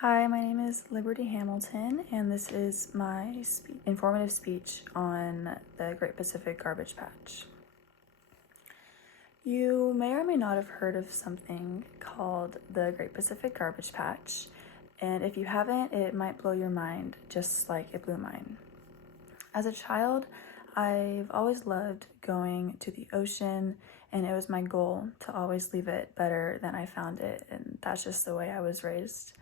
Hi, my name is Liberty Hamilton, and this is my informative speech on the Great Pacific Garbage Patch. You may or may not have heard of something called the Great Pacific Garbage Patch, and if you haven't, it might blow your mind just like it blew mine. As a child, I've always loved going to the ocean, and it was my goal to always leave it better than I found it, and that's just the way I was raised.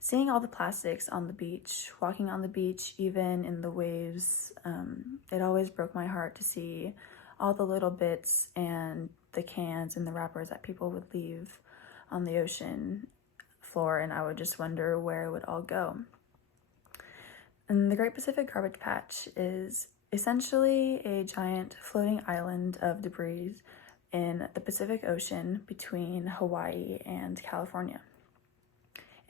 Seeing all the plastics on the beach, walking on the beach, even in the waves, it always broke my heart to see all the little bits and the cans and the wrappers that people would leave on the ocean floor, and I would just wonder where it would all go. And the Great Pacific Garbage Patch is essentially a giant floating island of debris in the Pacific Ocean between Hawaii and California.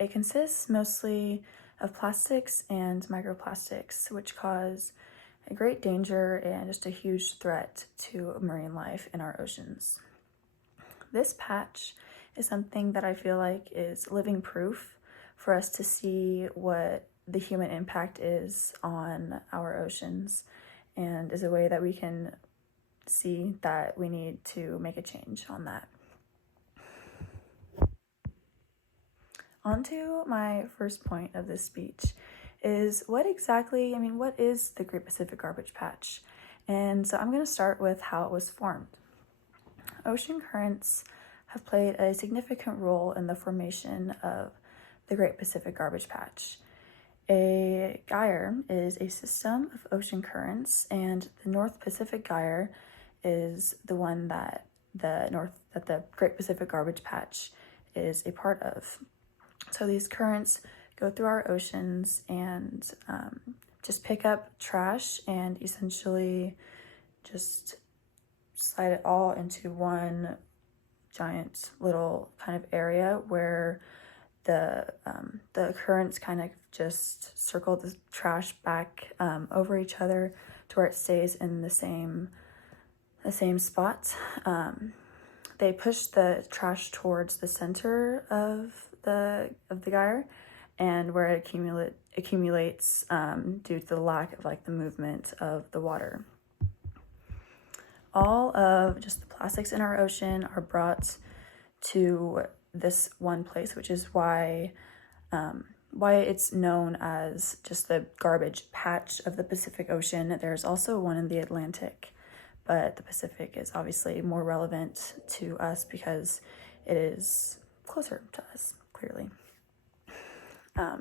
It consists mostly of plastics and microplastics, which cause a great danger and just a huge threat to marine life in our oceans. This patch is something that I feel like is living proof for us to see what the human impact is on our oceans, and is a way that we can see that we need to make a change on that. On to my first point of this speech is what is the Great Pacific Garbage Patch? And so I'm going to start with how it was formed. Ocean currents have played a significant role in the formation of the Great Pacific Garbage Patch. A gyre is a system of ocean currents, and the North Pacific Gyre is the one that the Great Pacific Garbage Patch is a part of. So these currents go through our oceans and just pick up trash and essentially just slide it all into one giant little kind of area where the currents kind of just circle the trash back over each other to where it stays in the same spot. They push the trash towards the center of the gyre, and where it accumulates due to the lack of the movement of the water. All of just the plastics in our ocean are brought to this one place, which is why it's known as just the garbage patch of the Pacific Ocean. There's also one in the Atlantic, but the Pacific is obviously more relevant to us because it is closer to us, clearly.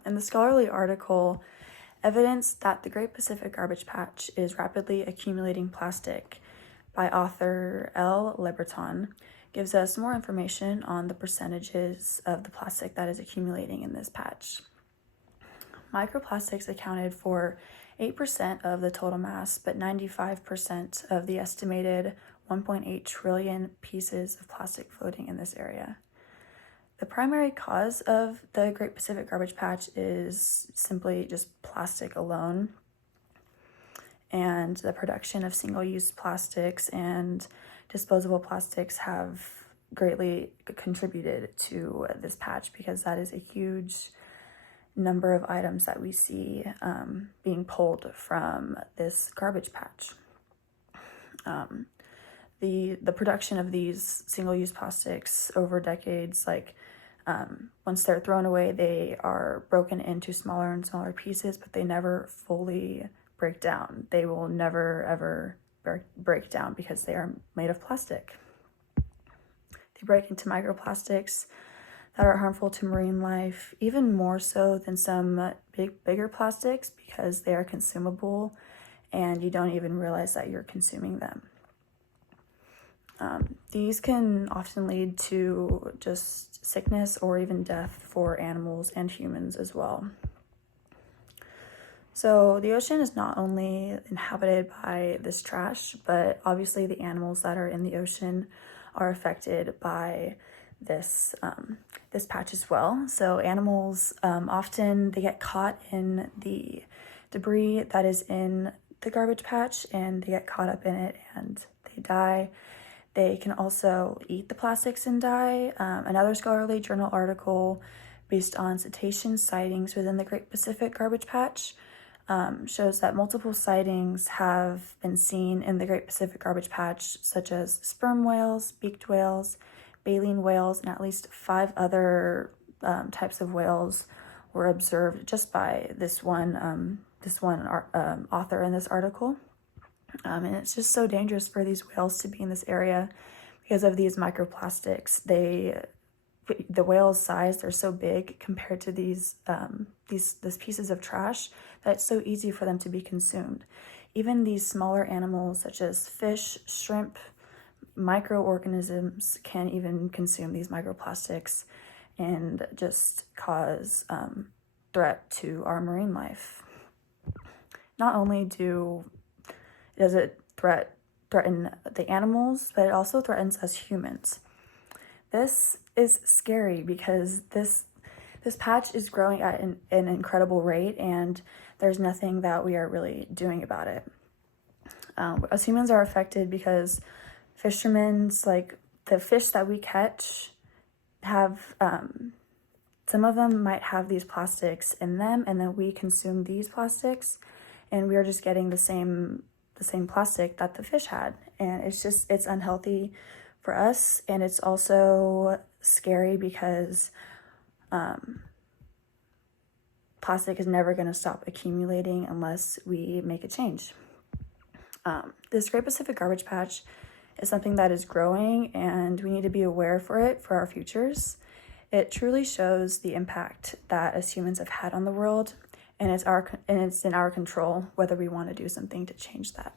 In the scholarly article, Evidence That the Great Pacific Garbage Patch is Rapidly Accumulating Plastic by author L. Lebreton gives us more information on the percentages of the plastic that is accumulating in this patch. Microplastics accounted for 8% of the total mass, but 95% of the estimated 1.8 trillion pieces of plastic floating in this area. The primary cause of the Great Pacific Garbage Patch is simply just plastic alone, and the production of single-use plastics and disposable plastics have greatly contributed to this patch, because that is a huge number of items that we see being pulled from this garbage patch. The production of these single-use plastics over decades, once they're thrown away, they are broken into smaller and smaller pieces, but they never fully break down. They will never, ever break down because they are made of plastic. They break into microplastics that are harmful to marine life, even more so than some bigger plastics, because they are consumable and you don't even realize that you're consuming them. These can often lead to just sickness or even death for animals and humans as well. So the ocean is not only inhabited by this trash, but obviously the animals that are in the ocean are affected by this patch as well. So animals often they get caught in the debris that is in the garbage patch, and they get caught up in it and they die. They can also eat the plastics and die. Another scholarly journal article based on cetacean sightings within the Great Pacific Garbage Patch, shows that multiple sightings have been seen in the Great Pacific Garbage Patch, such as sperm whales, beaked whales, baleen whales, and at least 5 other types of whales were observed just by this one author in this article. And it's just so dangerous for these whales to be in this area because of these microplastics. The whales' size, they're so big compared to these pieces of trash that it's so easy for them to be consumed. Even these smaller animals such as fish, shrimp, microorganisms can even consume these microplastics and just cause threat to our marine life. Not only does it threaten the animals, but it also threatens us humans. This is scary because this patch is growing at an incredible rate, and there's nothing that we are really doing about it. Us humans are affected because fishermen's, like the fish that we catch, have some of them might have these plastics in them, and then we consume these plastics, and we are just getting the same plastic that the fish had, and it's unhealthy for us, and it's also scary because plastic is never going to stop accumulating unless we make a change. This Great Pacific Garbage Patch is something that is growing, and we need to be aware for it for our futures. It truly shows the impact that us humans have had on the world, and it's in our control whether we want to do something to change that.